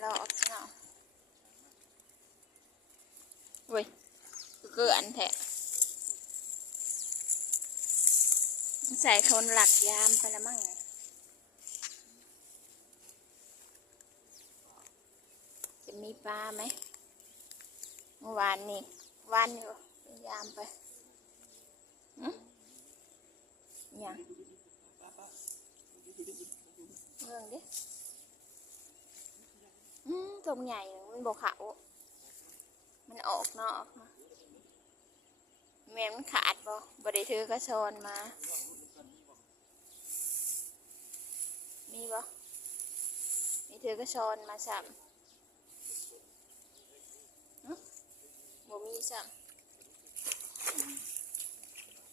เราออกเนาะเว้ยคือเกินแท้ใส่คนหลักยามไปละมั่งเนี่ยจะมีปลาไหมเมื่อวานนี่วานนี่พยายามไปหึอหย่างเรื่องดิอืมต รงใหญ่มันบกเขามันออกนอกนะแม่มันขาดบ่บ่ได้ถือกระชอนมา มีบ่มีถือกระชอนมาซ้ำหึบ่มีซ้ำ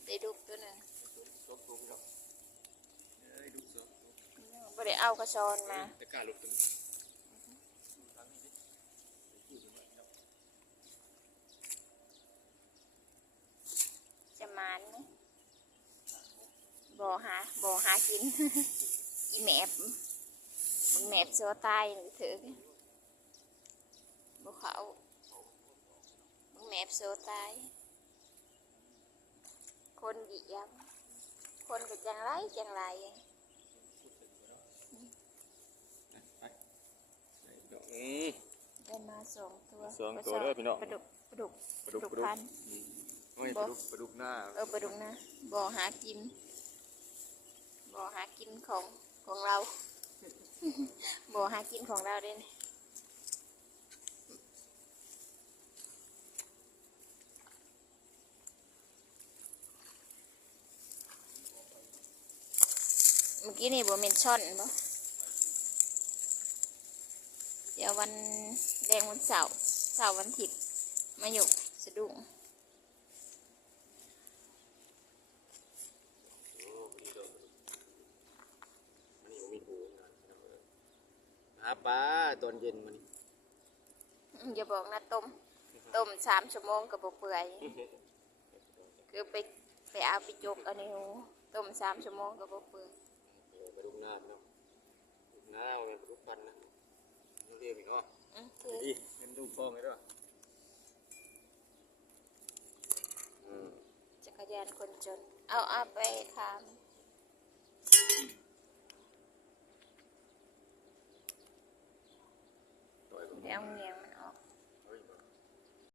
ได้ดุกตัวหนึ่งซบตัวพี่น้องเอ้ยดูซบบ่ได้เอากระชอนมา ตะกร้าหลุดตัวนี้ จะมานไหม บ่หาบ่หากิน อีแมบมึงแมบโซตายหรือถือบ่เขามึงแมบโซตายคนเหยียบคนก็จังไรจังไรไปไปพี่น้องอืมได้มาสองตัวสองตัวเด้อพี่น้องปลาดุกปลาดุกปลาดุกปปลาลาดุกพันอืมโอ้ยปลาดุกปลาดุกหน้าเออปลาดุกนะบ่หากินบ่หา กินของของเรา บ่หากินของเราเด้นี่เมื่อกี้นี่บ่เมนช่อนบ่เดี๋ยววันแดงวันเสาร์เสาร์วันอาทิตย์มาอยู่สะดุ้ง มันนี่มีหูนะพี่น้องเอ้ยหาปลาตอนเย็นมันนี่อืมอย่าบอกนะต้มต้มสามชั่วโมงกับเปื่อย คือไปไปเอาไปจกเอันนี้ต้มสามชั่วโมงกับเปื่อยเออปลาดุกหน้าพี่น้องปลาดุกหน้าเอาเป็นปลาดุกพันนะเราเรียกอีกเนาะอืมคือดีเงินดูฟองเลยด้วยอืมจักรยานคนจน เอาเอาไปขาม meow meow.